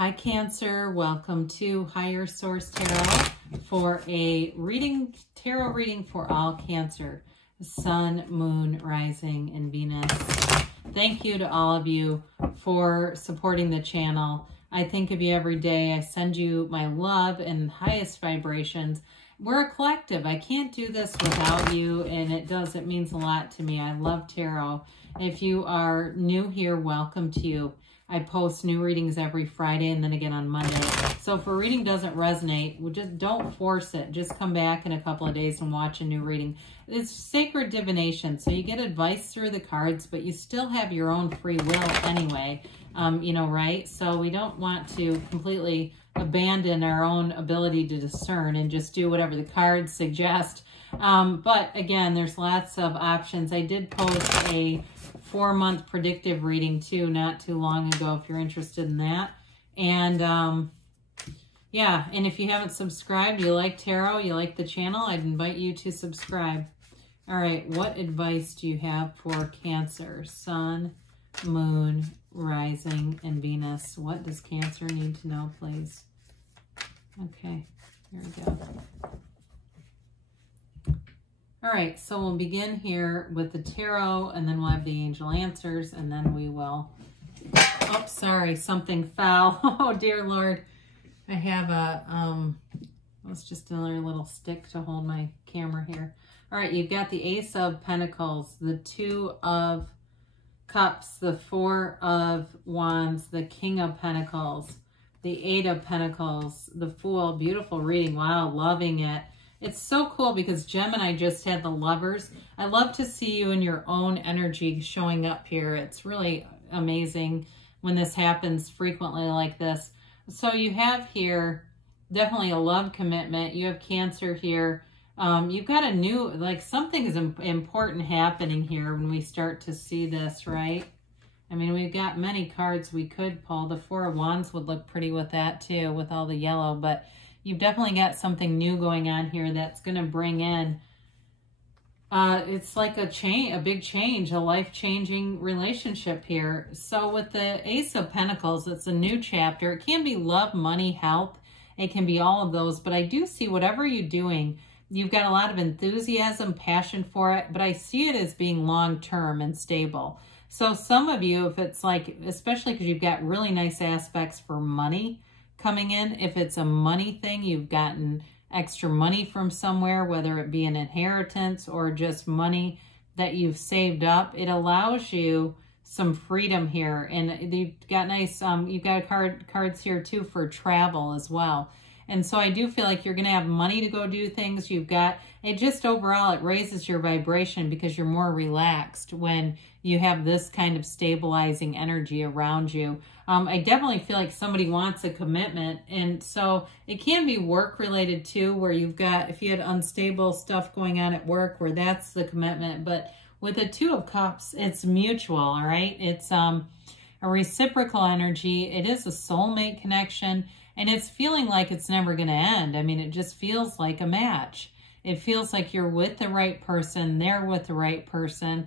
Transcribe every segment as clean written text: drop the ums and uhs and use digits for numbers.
Hi Cancer, welcome to Higher Source Tarot for a tarot reading for all Cancer, Sun, Moon, Rising, and Venus. Thank you to all of you for supporting the channel. I think of you every day. I send you my love and highest vibrations. We're a collective. I can't do this without you, and it means a lot to me. I love tarot. If you are new here, welcome to you. I post new readings every Friday and then again on Monday. So if a reading doesn't resonate, just don't force it. Just come back in a couple of days and watch a new reading. It's sacred divination, so you get advice through the cards, but you still have your own free will anyway, right? So we don't want to completely abandon our own ability to discern and just do whatever the cards suggest. But again, there's lots of options. I did post a 4-month predictive reading too, not too long ago, if you're interested in that. And yeah, and if you haven't subscribed, you like tarot, you like the channel, I'd invite you to subscribe. All right, what advice do you have for Cancer, Sun, Moon, Rising, and Venus? What does Cancer need to know, please? Okay, here we go. All right, so we'll begin here with the tarot, and then we'll have the angel answers, and then we will... Oh, sorry, something fell. Oh, dear Lord. I have a... it's just another little stick to hold my camera here. All right, you've got the Ace of Pentacles, the Two of Cups, the Four of Wands, the King of Pentacles, the Eight of Pentacles, the Fool. Beautiful reading. Wow, loving it. It's so cool because Gemini just had the Lovers. I love to see you in your own energy showing up here. It's really amazing when this happens frequently like this. So you have here definitely a love commitment. You have Cancer here. You've got a new, like something is important happening here when we start to see this, right? I mean, we've got many cards we could pull. The Four of Wands would look pretty with that too, with all the yellow, but you've definitely got something new going on here that's going to bring in, it's like a big change, a life-changing relationship here. So with the Ace of Pentacles, it's a new chapter. It can be love, money, health. It can be all of those, but I do see whatever you're doing, you've got a lot of enthusiasm, passion for it, but I see it as being long-term and stable. So some of you, if it's like, especially because you've got really nice aspects for money coming in, if it's a money thing, you've gotten extra money from somewhere, whether it be an inheritance or just money that you've saved up, it allows you some freedom here. And you've got nice, you've got cards here too for travel as well. And so I do feel like you're going to have money to go do things. You've got, it just overall, it raises your vibration because you're more relaxed when you have this kind of stabilizing energy around you. I definitely feel like somebody wants a commitment. And so it can be work related too, where you've got, if you had unstable stuff going on at work, where that's the commitment. But with the Two of Cups, it's mutual, all right? It's a reciprocal energy. It is a soulmate connection. And it's feeling like it's never going to end. I mean, it just feels like a match. It feels like you're with the right person. They're with the right person.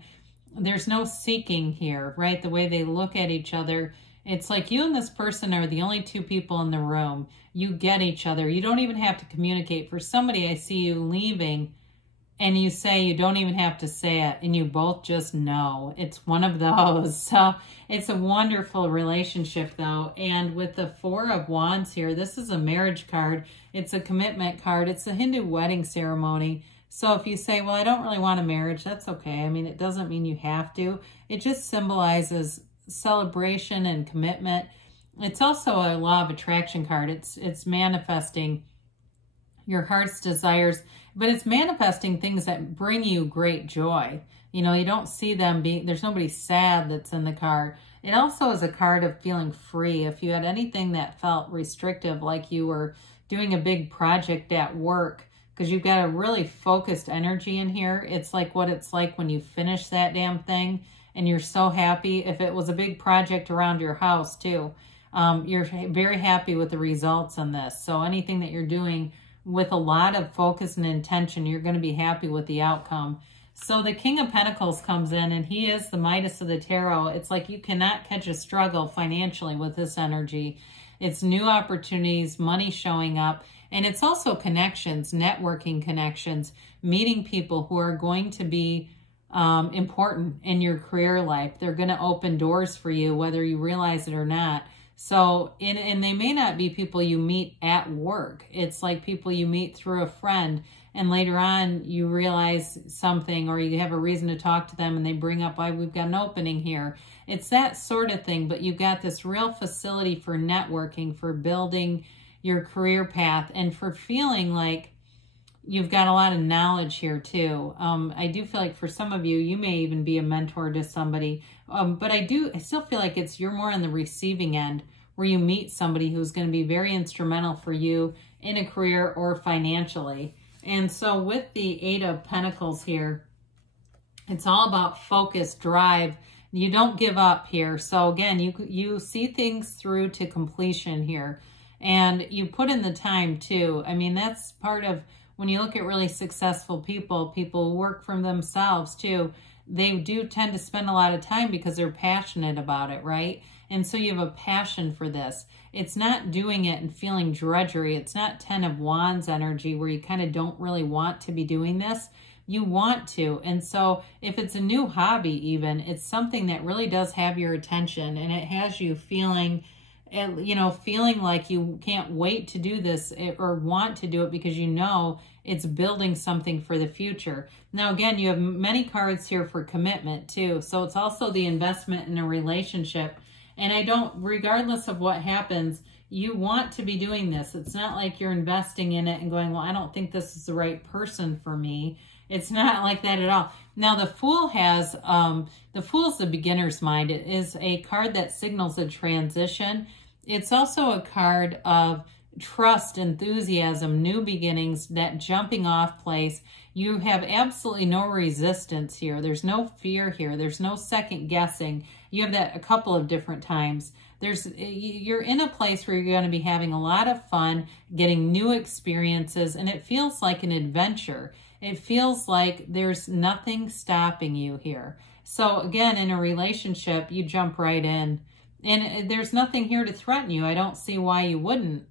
There's no seeking here, right? The way they look at each other, it's like you and this person are the only two people in the room. You get each other. You don't even have to communicate. For somebody, I see you leaving and you say you don't even have to say it, and you both just know. It's one of those. So it's a wonderful relationship though. And with the Four of Wands here, this is a marriage card. It's a commitment card. It's a Hindu wedding ceremony. So if you say, well, I don't really want a marriage, that's okay. I mean, it doesn't mean you have to. It just symbolizes celebration and commitment. It's also a law of attraction card. It's manifesting your heart's desires, but it's manifesting things that bring you great joy. You know, you don't see them being, there's nobody sad that's in the card. It also is a card of feeling free. If you had anything that felt restrictive, like you were doing a big project at work, because you've got a really focused energy in here. It's like what it's like when you finish that damn thing and you're so happy. If it was a big project around your house too, you're very happy with the results on this. So anything that you're doing with a lot of focus and intention, you're going to be happy with the outcome. So the King of Pentacles comes in, and he is the Midas of the tarot. It's like you cannot catch a struggle financially with this energy. It's new opportunities, money showing up, and it's also connections, networking connections, meeting people who are going to be important in your career life. They're going to open doors for you, whether you realize it or not. So, and they may not be people you meet at work. It's like people you meet through a friend, and later on you realize something, or you have a reason to talk to them and they bring up, we've got an opening here. It's that sort of thing, but you've got this real facility for networking, for building your career path, and for feeling like you've got a lot of knowledge here too. I do feel like for some of you, you may even be a mentor to somebody. But I still feel like you're more on the receiving end, where you meet somebody who's going to be very instrumental for you in a career or financially. And so with the Eight of Pentacles here, it's all about focus, drive. You don't give up here. So again, you see things through to completion here, and you put in the time too. I mean, that's part of when you look at really successful people who work for themselves too. They do tend to spend a lot of time because they're passionate about it, right? And so you have a passion for this. It's not doing it and feeling drudgery. It's not 10 of Wands energy where you kind of don't really want to be doing this. You want to. And so if it's a new hobby even, it's something that really does have your attention, and it has you feeling, feeling like you can't wait to do this or want to do it because you know it's building something for the future. Now, again, you have many cards here for commitment too. So it's also the investment in a relationship. And regardless of what happens, you want to be doing this. It's not like you're investing in it and going, well, I don't think this is the right person for me. It's not like that at all. Now, the Fool has, the Fool's the beginner's mind. It is a card that signals a transition. It's also a card of trust, enthusiasm, new beginnings, that jumping off place. You have absolutely no resistance here. There's no fear here. There's no second guessing. You have that a couple of different times. You're in a place where you're going to be having a lot of fun, getting new experiences, and it feels like an adventure. It feels like there's nothing stopping you here. So again, in a relationship, you jump right in. And there's nothing here to threaten you. I don't see why you wouldn't.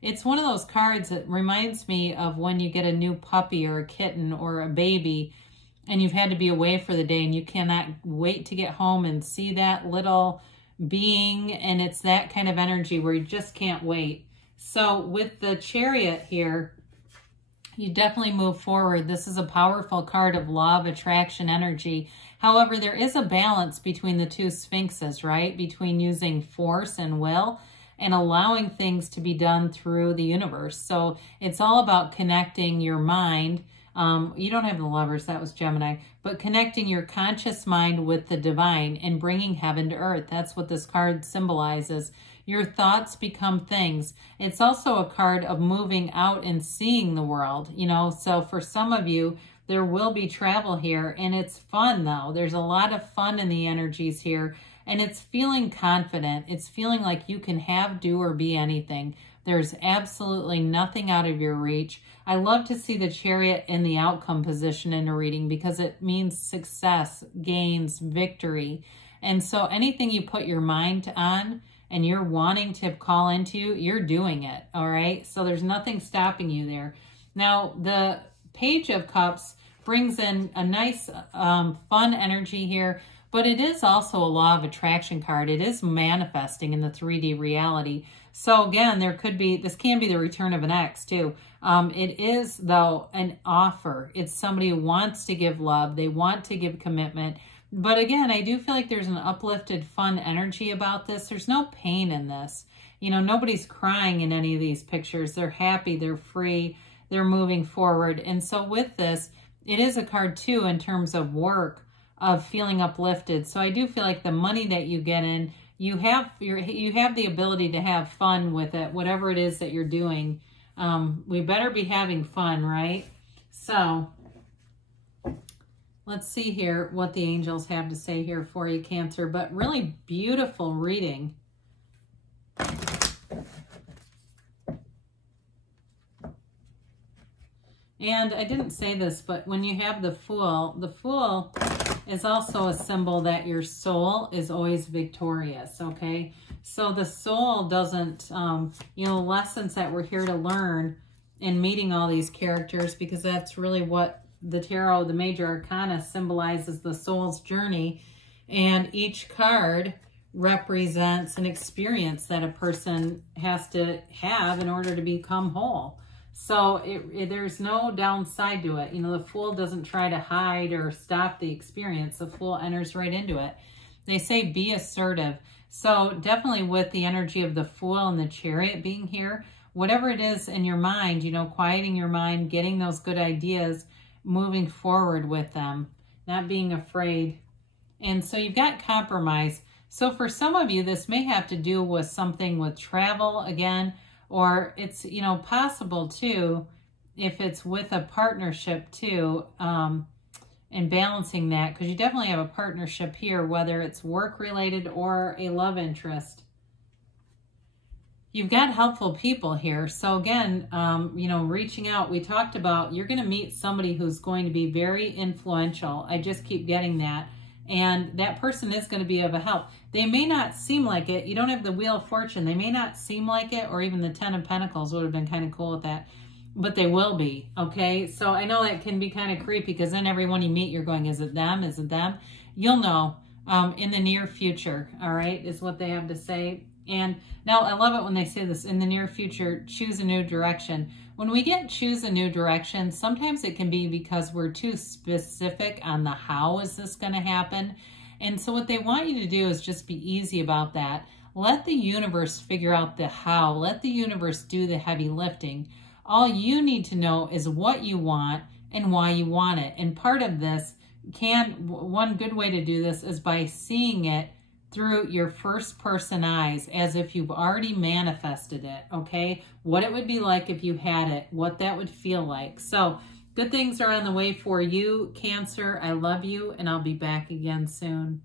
It's one of those cards that reminds me of when you get a new puppy or a kitten or a baby, and you've had to be away for the day, and you cannot wait to get home and see that little being. And it's that kind of energy where you just can't wait. So with the Chariot here, you definitely move forward. This is a powerful card of law of attraction energy. However, there is a balance between the two Sphinxes, right? Between using force and will and allowing things to be done through the universe. So it's all about connecting your mind. You don't have the Lovers, that was Gemini, but connecting your conscious mind with the divine and bringing heaven to earth. That's what this card symbolizes. Your thoughts become things. It's also a card of moving out and seeing the world, so for some of you, there will be travel here, and it's fun though. There's a lot of fun in the energies here, and it's feeling confident. It's feeling like you can have, do, or be anything. There's absolutely nothing out of your reach. I love to see the Chariot in the outcome position in a reading because it means success, gains, victory. And so anything you put your mind on and you're wanting to call into, you're doing it, all right? So there's nothing stopping you there. Now, the Page of Cups brings in a nice, fun energy here, but it is also a law of attraction card. It is manifesting in the 3D reality. So again, this can be the return of an ex too. It is, though, an offer. It's somebody who wants to give love. They want to give commitment. But again, I do feel like there's an uplifted, fun energy about this. There's no pain in this. Nobody's crying in any of these pictures. They're happy. They're free. They're moving forward. And so with this, it is a card too in terms of work, of feeling uplifted. So I do feel like the money that you get in, you have the ability to have fun with it, whatever it is that you're doing. We better be having fun, right? So let's see here what the angels have to say here for you, Cancer. But really beautiful reading. And I didn't say this, but when you have the Fool is also a symbol that your soul is always victorious, okay? So the soul doesn't, you know, lessons that we're here to learn in meeting all these characters, because that's really what the tarot, the major arcana, symbolizes the soul's journey. And each card represents an experience that a person has to have in order to become whole. So there's no downside to it. You know, the Fool doesn't try to hide or stop the experience. The Fool enters right into it. They say be assertive. So definitely with the energy of the Fool and the Chariot being here, whatever it is in your mind, you know, quieting your mind, getting those good ideas, moving forward with them, not being afraid. And so you've got compromise. So for some of you, this may have to do with something with travel again, or it's, you know, possible too, if it's with a partnership too, and balancing that, because you definitely have a partnership here, whether it's work related or a love interest. You've got helpful people here. So again, you know, reaching out, we talked about, you're going to meet somebody who's going to be very influential. I just keep getting that. And that person is going to be of a help. They may not seem like it. You don't have the Wheel of Fortune. They may not seem like it, or even the Ten of Pentacles would have been kind of cool with that. But they will be, okay? So I know that can be kind of creepy, because then everyone you meet, you're going, is it them? Is it them? You'll know in the near future, all right, is what they have to say. And now I love it when they say this, in the near future, choose a new direction. When we get choose a new direction, sometimes it can be because we're too specific on the how is this going to happen. And so what they want you to do is just be easy about that. Let the universe figure out the how. Let the universe do the heavy lifting. All you need to know is what you want and why you want it. And part of this one good way to do this is by seeing it through your first person eyes, as if you've already manifested it, okay? What it would be like if you had it, what that would feel like. So good things are on the way for you, Cancer. I love you, and I'll be back again soon.